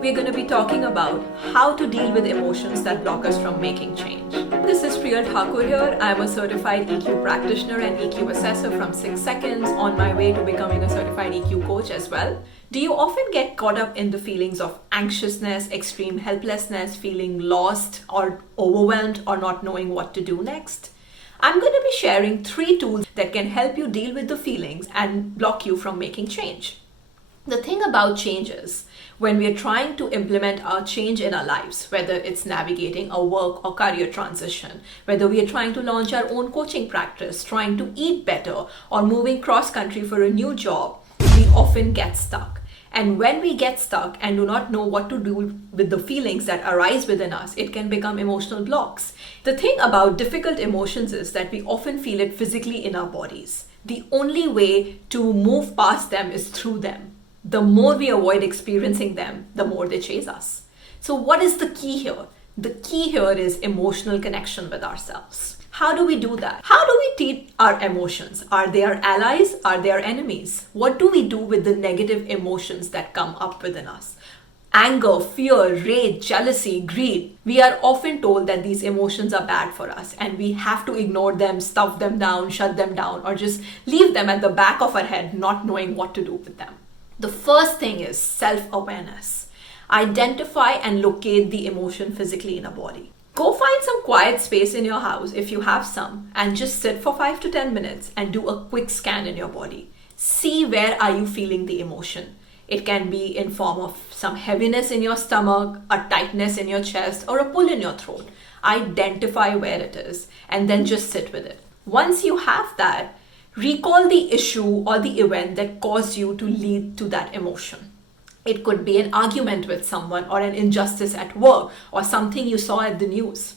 we're going to be talking about how to deal with emotions that block us from making change. This is Priyal Thakur here. I'm a certified EQ practitioner and EQ assessor from 6 Seconds, on my way to becoming a certified EQ coach as well. Do you often get caught up in the feelings of anxiousness, extreme helplessness, feeling lost or overwhelmed or not knowing what to do next? I'm going to be sharing 3 tools that can help you deal with the feelings and block you from making change. The thing about change is, when we are trying to implement our change in our lives, whether it's navigating a work or career transition, whether we are trying to launch our own coaching practice, trying to eat better, or moving cross-country for a new job, we often get stuck. And when we get stuck and do not know what to do with the feelings that arise within us, it can become emotional blocks. The thing about difficult emotions is that we often feel it physically in our bodies. The only way to move past them is through them. The more we avoid experiencing them, the more they chase us. So what is the key here? The key here is emotional connection with ourselves. How do we do that? How do we treat our emotions? Are they our allies? Are they our enemies? What do we do with the negative emotions that come up within us? Anger, fear, rage, jealousy, greed. We are often told that these emotions are bad for us and we have to ignore them, stuff them down, shut them down, or just leave them at the back of our head, not knowing what to do with them. The first thing is self-awareness. Identify and locate the emotion physically in a body. Go find some quiet space in your house if you have some, and just sit for 5 to 10 minutes and do a quick scan in your body. See where are you feeling the emotion. It can be in form of some heaviness in your stomach, a tightness in your chest, or a pull in your throat. Identify where it is and then just sit with it. Once you have that, recall the issue or the event that caused you to lead to that emotion. It could be an argument with someone, or an injustice at work, or something you saw at the news.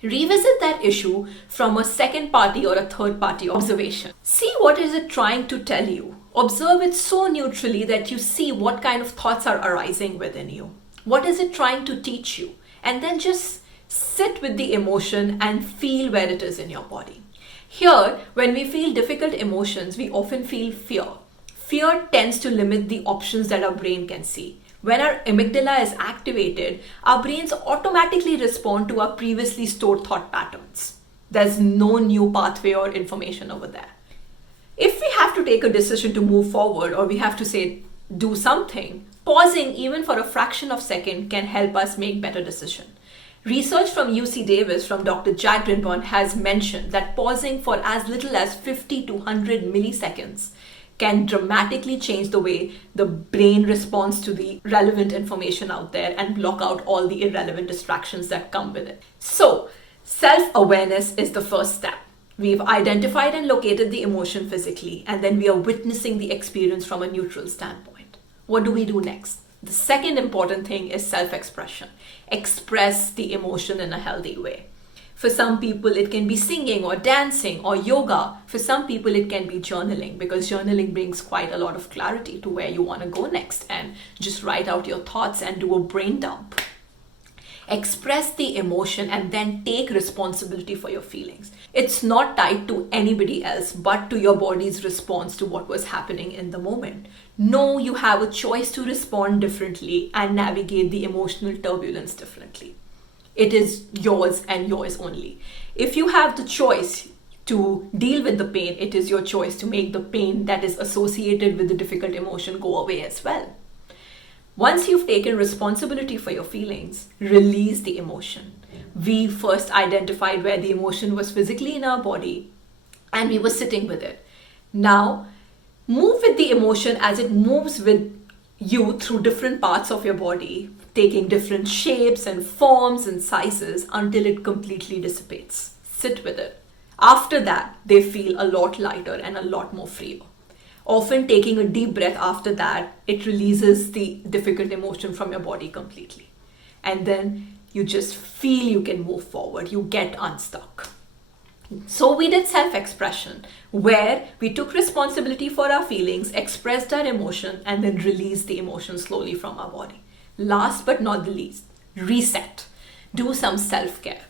Revisit that issue from a second party or a third party observation. See what is it trying to tell you. Observe it so neutrally that you see what kind of thoughts are arising within you. What is it trying to teach you? And then just sit with the emotion and feel where it is in your body. Here, when we feel difficult emotions, we often feel fear. Fear tends to limit the options that our brain can see. When our amygdala is activated, our brains automatically respond to our previously stored thought patterns. There's no new pathway or information over there. If we have to take a decision to move forward, or we have to say, do something, pausing even for a fraction of a second can help us make better decisions. Research from UC Davis from Dr. Grinband has mentioned that pausing for as little as 50 to 100 milliseconds can dramatically change the way the brain responds to the relevant information out there and block out all the irrelevant distractions that come with it. So, self-awareness is the first step. We've identified and located the emotion physically, and then we are witnessing the experience from a neutral standpoint. What do we do next? The second important thing is self-expression. Express the emotion in a healthy way. For some people, it can be singing or dancing or yoga. For some people, it can be journaling, because journaling brings quite a lot of clarity to where you want to go next, and just write out your thoughts and do a brain dump. Express the emotion and then take responsibility for your feelings. It's not tied to anybody else but to your body's response to what was happening in the moment. Know you have a choice to respond differently and navigate the emotional turbulence differently. It is yours and yours only. If you have the choice to deal with the pain, it is your choice to make the pain that is associated with the difficult emotion go away as well. Once you've taken responsibility for your feelings, release the emotion. We first identified where the emotion was physically in our body, and we were sitting with it. Now, move with the emotion as it moves with you through different parts of your body, taking different shapes and forms and sizes until it completely dissipates. Sit with it. After that, they feel a lot lighter and a lot more freer. Often taking a deep breath after that, it releases the difficult emotion from your body completely. And then you just feel you can move forward. You get unstuck. So we did self-expression, where we took responsibility for our feelings, expressed our emotion, and then released the emotion slowly from our body. Last but not the least, reset. Do some self-care.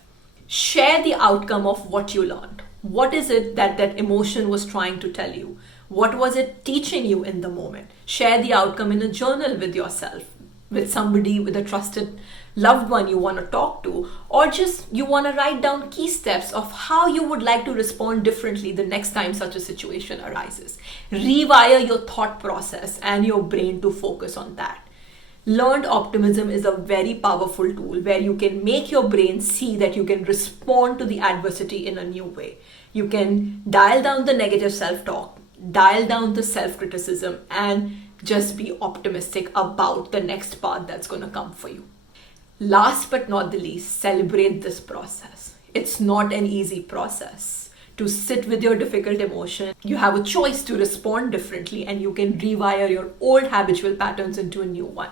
Share the outcome of what you learned. What is it that emotion was trying to tell you? What was it teaching you in the moment? Share the outcome in a journal with yourself. with somebody, with a trusted loved one you want to talk to, or just you want to write down key steps of how you would like to respond differently the next time such a situation arises. Rewire your thought process and your brain to focus on that. Learned optimism is a very powerful tool where you can make your brain see that you can respond to the adversity in a new way. You can dial down the negative self-talk, dial down the self-criticism, and just be optimistic about the next path that's going to come for you. Last but not the least, celebrate this process. It's not an easy process to sit with your difficult emotion. You have a choice to respond differently, and you can rewire your old habitual patterns into a new one.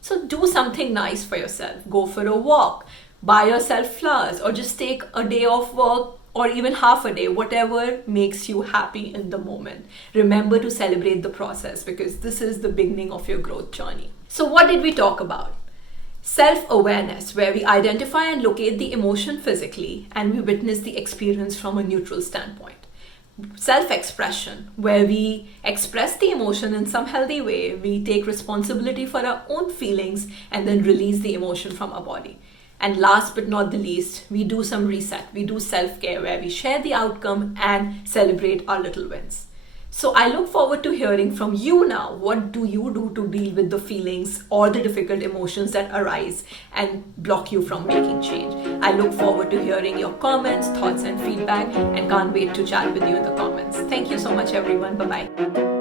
So do something nice for yourself. Go for a walk, buy yourself flowers, or just take a day off work, or even half a day, whatever makes you happy in the moment. Remember to celebrate the process, because this is the beginning of your growth journey. So what did we talk about? Self-awareness, where we identify and locate the emotion physically and we witness the experience from a neutral standpoint. Self-expression, where we express the emotion in some healthy way, we take responsibility for our own feelings and then release the emotion from our body. And last but not the least, we do some reset, we do self-care where we share the outcome and celebrate our little wins. So I look forward to hearing from you now. What do you do to deal with the feelings or the difficult emotions that arise and block you from making change? I look forward to hearing your comments, thoughts, and feedback, and can't wait to chat with you in the comments. Thank you so much, everyone. Bye-bye.